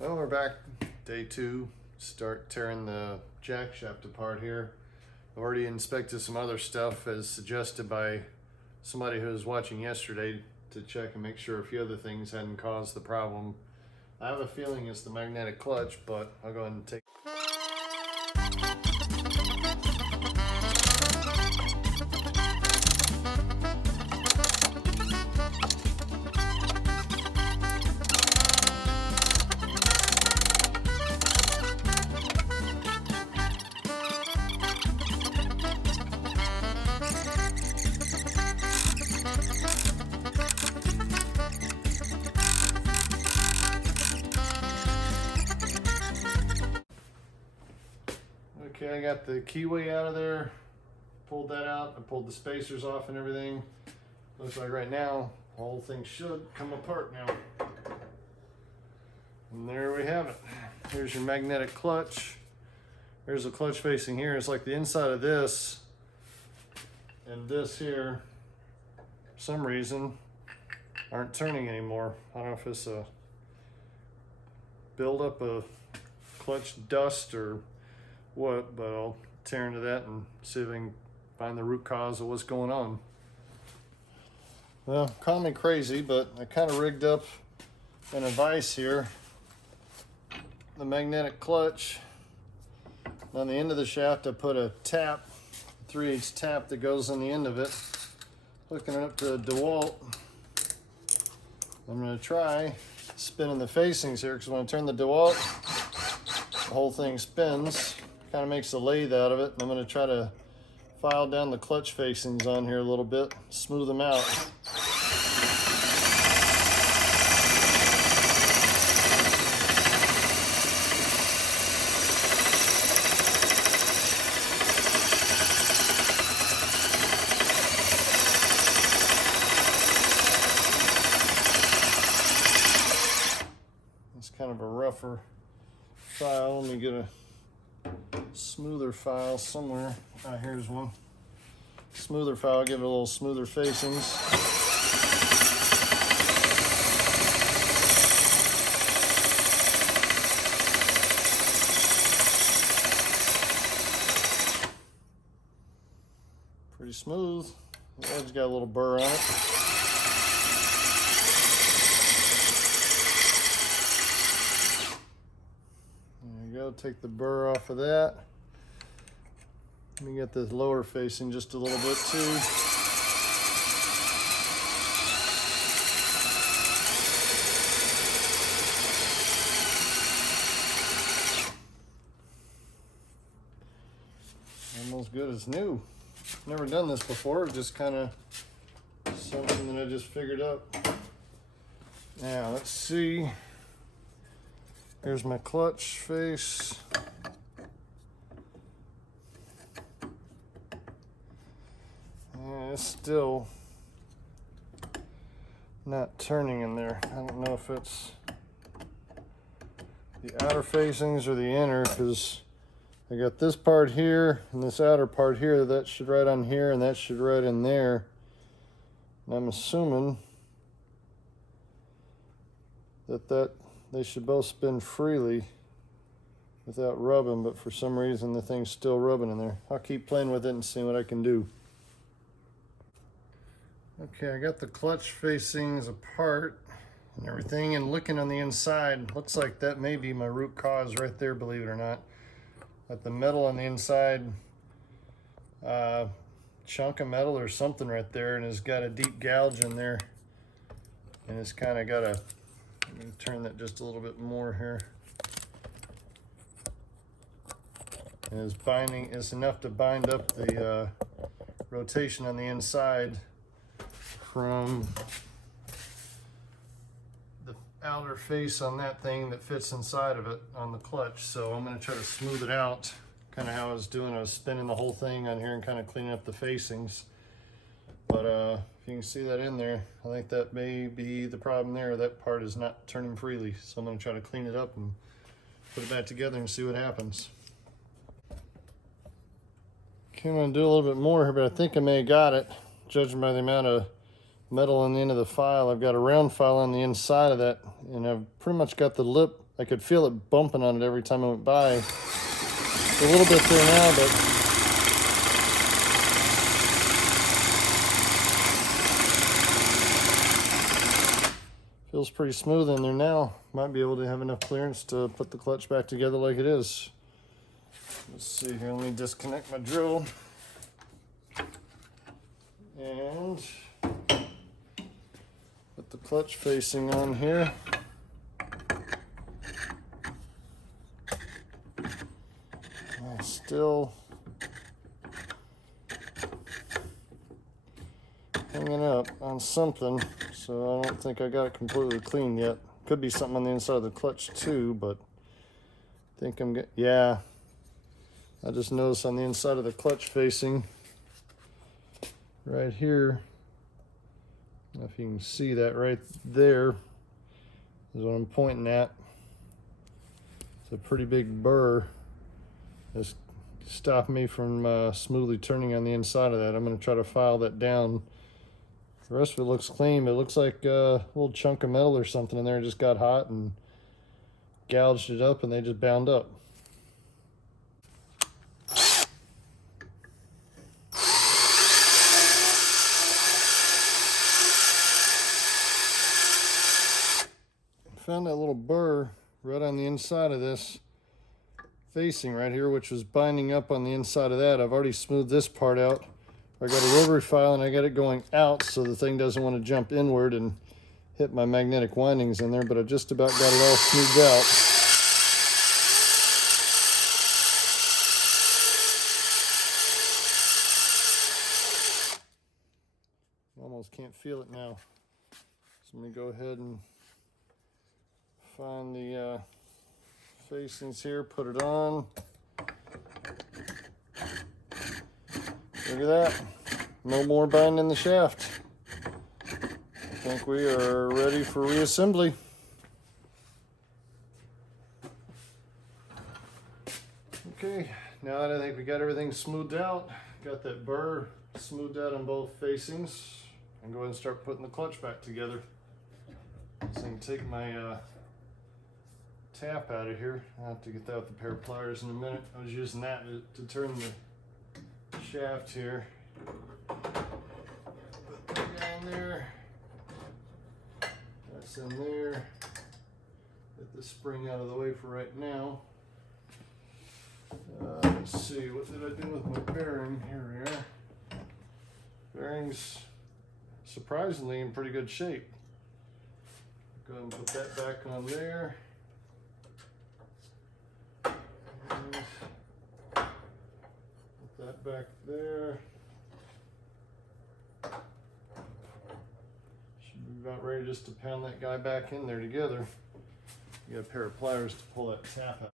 Well, we're back, day 2. Start tearing the jack shaft apart here. I've already inspected some other stuff as suggested by somebody who was watching yesterday to check and make sure a few other things hadn't caused the problem. I have a feeling it's the magnetic clutch, but I'll go ahead and take Okay, I got the keyway out of there, pulled that out, I pulled the spacers off and everything. Looks like right now, the whole thing should come apart now. And there we have it. Here's your magnetic clutch. There's the clutch facing here. It's like the inside of this and this here, for some reason, aren't turning anymore. I don't know if it's a buildup of clutch dust or what, but I'll tear into that and see if I can find the root cause of what's going on. Well, call me crazy, but I kind of rigged up in a vise here the magnetic clutch. On the end of the shaft I put a tap, 3/8 tap that goes on the end of it, hooking it up to a DeWalt. I'm going to try spinning the facings here, because when I turn the DeWalt, the whole thing spins. Kind of makes a lathe out of it. And I'm going to try to file down the clutch facings on here a little bit, smooth them out. It's kind of a rougher file. Let me get a smoother file somewhere. Here's one. Smoother file, give it a little smoother facings. Pretty smooth. The edge got a little burr on it. Take the burr off of that. Let me get this lower facing just a little bit too. Almost good as new. Never done this before, just kind of something that I just figured out. Now let's see. Here's my clutch face. It's still not turning in there. I don't know if it's the outer facings or the inner, because I got this part here and this outer part here. That should ride on here and that should ride in there. And I'm assuming that they should both spin freely without rubbing, but for some reason the thing's still rubbing in there. I'll keep playing with it and see what I can do. Okay, I got the clutch facings apart and everything, and looking on the inside, looks like that may be my root cause right there, believe it or not. Got the metal on the inside, chunk of metal or something right there, and it's got a deep gouge in there, and it's kind of got a, let me turn that just a little bit more here. And it's binding, it's enough to bind up the rotation on the inside from the outer face on that thing that fits inside of it on the clutch. So I'm going to try to smooth it out, kind of how I was doing. I was spinning the whole thing on here and kind of cleaning up the facings. But if you can see that in there, I think that may be the problem there. That part is not turning freely. So I'm going to try to clean it up and put it back together and see what happens. Okay, I'm going to do a little bit more here, but I think I may have got it, judging by the amount of metal on the end of the file. I've got a round file on the inside of that, and I've pretty much got the lip I could feel it bumping on it every time I went by. It's a little bit there now, but feels pretty smooth in there now. Might be able to have enough clearance to put the clutch back together like it is. Let's see here, let me disconnect my drill. And put the clutch facing on here. Still hanging up on something, so I don't think I got it completely clean yet. Could be something on the inside of the clutch too, but I think I'm getting, yeah. I just noticed on the inside of the clutch facing right here, I don't know if you can see that right there is what I'm pointing at. It's a pretty big burr. It's stop me from smoothly turning on the inside of that. I'm going to try to file that down. The rest of it looks clean. It looks like a little chunk of metal or something in there just got hot and gouged it up, and they just bound up. Found that little burr right on the inside of this facing right here, which was binding up on the inside of that. I've already smoothed this part out. I got a rotary file and I got it going out so the thing doesn't want to jump inward and hit my magnetic windings in there, but I just about got it all smoothed out. Almost can't feel it now. So let me go ahead and find the facings here, put it on. Look at that. No more binding the shaft. I think we are ready for reassembly. Okay, now that I think we got everything smoothed out, got that burr smoothed out on both facings, and go ahead and start putting the clutch back together. So I can take my tap out of here. I'll have to get that with a pair of pliers in a minute. I was using that to turn the shaft here. Put that down there. That's in there. Get the spring out of the way for right now. Let's see, what did I do with my bearing? Here we are. Bearing's surprisingly in pretty good shape. Go ahead and put that back on there. Put that back there. Should be about ready just to pound that guy back in there together. You got a pair of pliers to pull that tap out.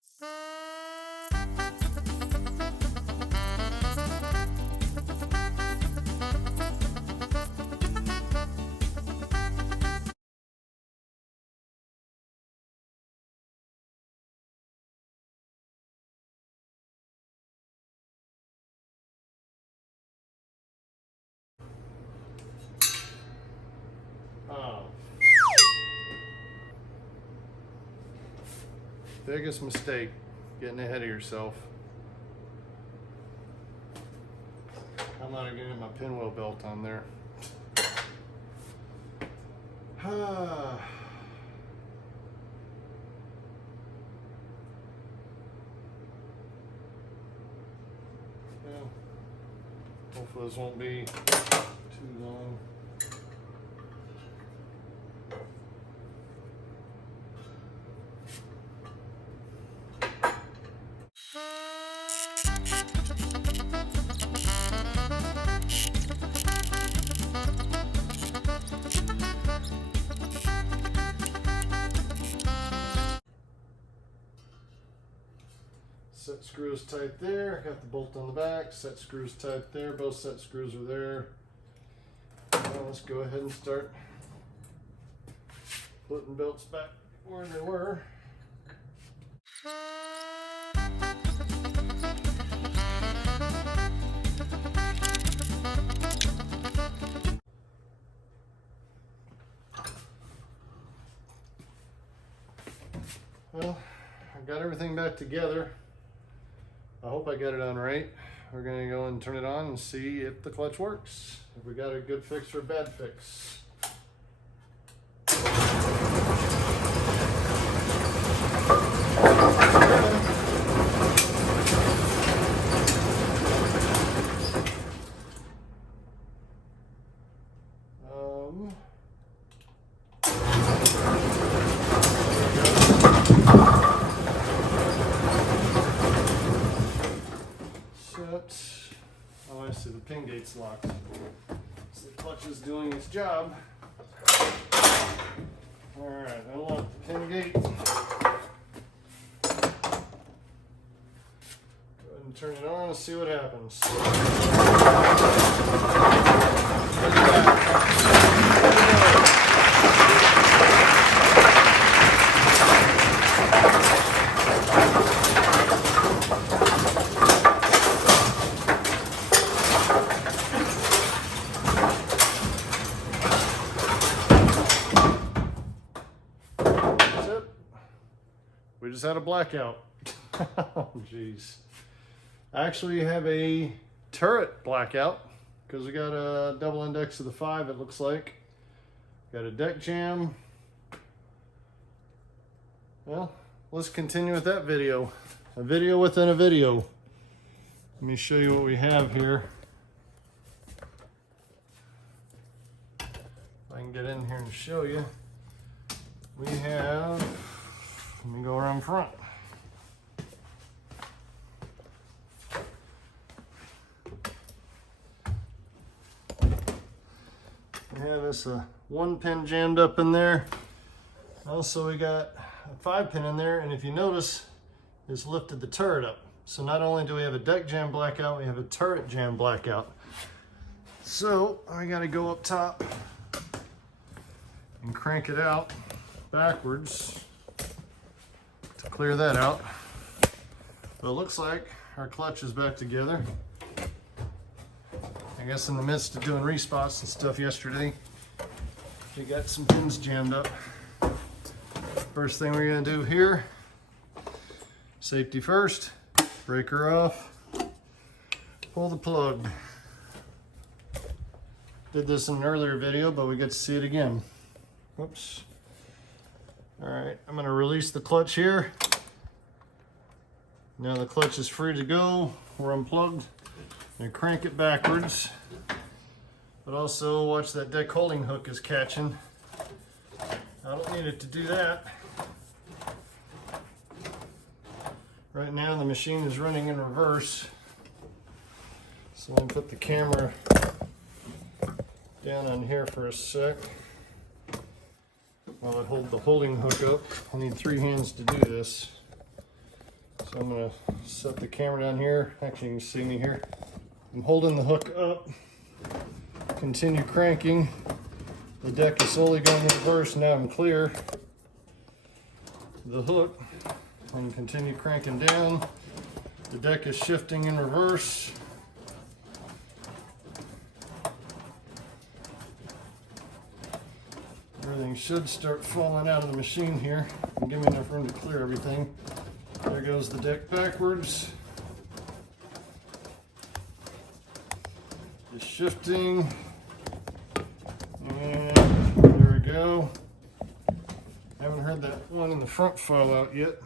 Biggest mistake, getting ahead of yourself. I'm not gonna get my pinwheel belt on there. Well, hopefully this won't be too long. Set screws tight there, got the bolt on the back, set screws tight there, both set screws are there. Now let's go ahead and start putting belts back where they were. Well, I got everything back together. I hope I got it on right. We're gonna go and turn it on and see if the clutch works. If we got a good fix or a bad fix. Oh, I see, the pin gate's locked. So the clutch is doing its job. Alright, unlock the pin gate. Go ahead and turn it on and see what happens. We just had a blackout. Oh, jeez. I actually have a turret blackout because we got a double index of the 5, it looks like. Got a deck jam. Well, let's continue with that video. A video within a video. Let me show you what we have here. If I can get in here and show you. We have, let me go around front. We have this 1 pin jammed up in there. Also we got a 5 pin in there, and if you notice, it's lifted the turret up. So not only do we have a deck jam blackout, we have a turret jam blackout. So I gotta go up top and crank it out backwards to clear that out. But it looks like our clutch is back together. I guess in the midst of doing respots and stuff yesterday, we got some pins jammed up. First thing we're gonna do here, safety first, breaker off, pull the plug. Did this in an earlier video, but we get to see it again. Whoops. All right, I'm gonna release the clutch here. Now the clutch is free to go. We're unplugged. And crank it backwards. But also watch that deck holding hook is catching. I don't need it to do that. Right now the machine is running in reverse. So I'm gonna put the camera down on here for a sec. While I hold the holding hook up, I need 3 hands to do this. So I'm gonna set the camera down here. Actually, you can see me here. I'm holding the hook up, continue cranking. The deck is slowly going in reverse. Now I'm clear. The hook, and continue cranking down. The deck is shifting in reverse. Everything should start falling out of the machine here. Give me enough room to clear everything. There goes the deck backwards. Just shifting. And there we go. Haven't heard that one in the front fall out yet.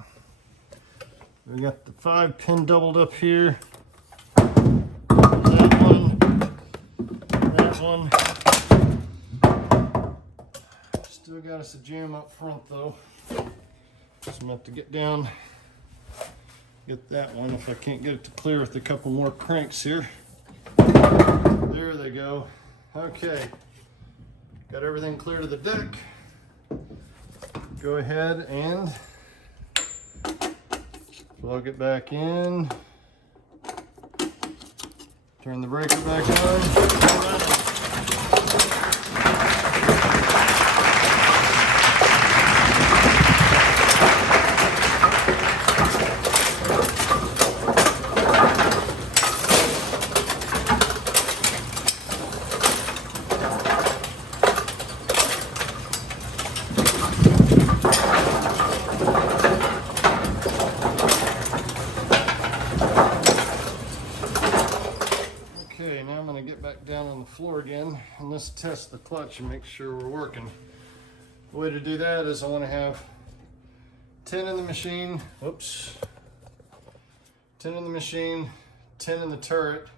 We got the 5 pin doubled up here. That one. That one. Still got us a jam up front though. So I'm gonna have to get down, get that one if I can't get it to clear with a couple more cranks here. There they go. Okay. Got everything clear to the deck. Go ahead and plug it back in. Turn the breaker back on. let's test the clutch and make sure we're working. The way to do that is I want to have 10 in the machine, whoops, 10 in the machine, 10 in the turret.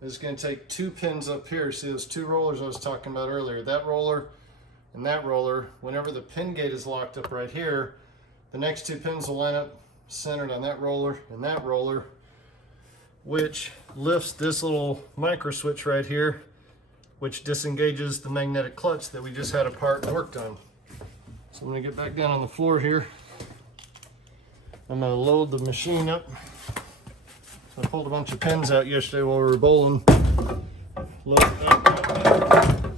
It's going to take 2 pins up here. See those 2 rollers I was talking about earlier? That roller and that roller. Whenever the pin gate is locked up right here, the next 2 pins will line up centered on that roller and that roller, which lifts this little micro switch right here, which disengages the magnetic clutch that we just had apart and worked on. So I'm going to get back down on the floor here. I'm going to load the machine up. I pulled a bunch of pins out yesterday while we were bowling. Load it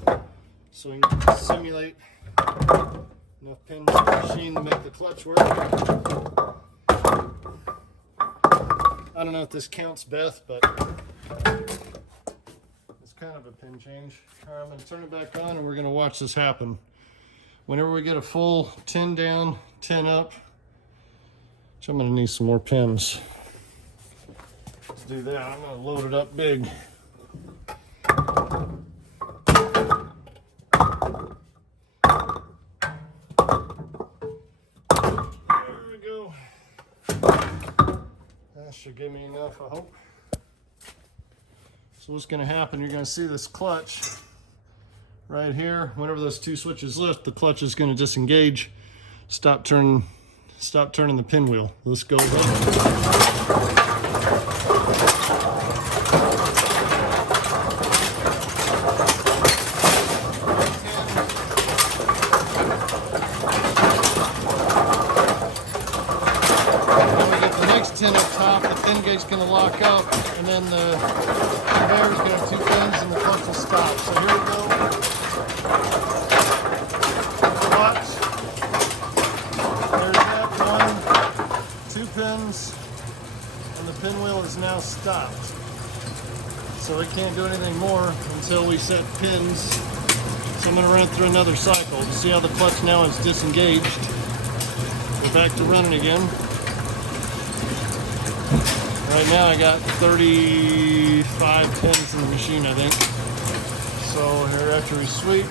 up so we can simulate enough pins in the machine to make the clutch work. I don't know if this counts, Beth, but it's kind of a pin change. All right, I'm going to turn it back on and we're going to watch this happen. Whenever we get a full 10 down, 10 up, which I'm going to need some more pins. Let's do that. I'm going to load it up big. There we go. That should give me enough, I hope. So what's going to happen, you're going to see this clutch right here. Whenever those 2 switches lift, the clutch is going to disengage. Stop turning the pinwheel. This goes up. Up top, the pin gate's going to lock up, and then the conveyor's going to have 2 pins, and the clutch will stop. So here we go. Clutch. There's that 1, 2 pins, and the pinwheel is now stopped. So it can't do anything more until we set pins. So I'm going to run it through another cycle. See how the clutch now is disengaged. We're back to running again. Right now I got 35 pins in the machine, I think. So here after we sweep.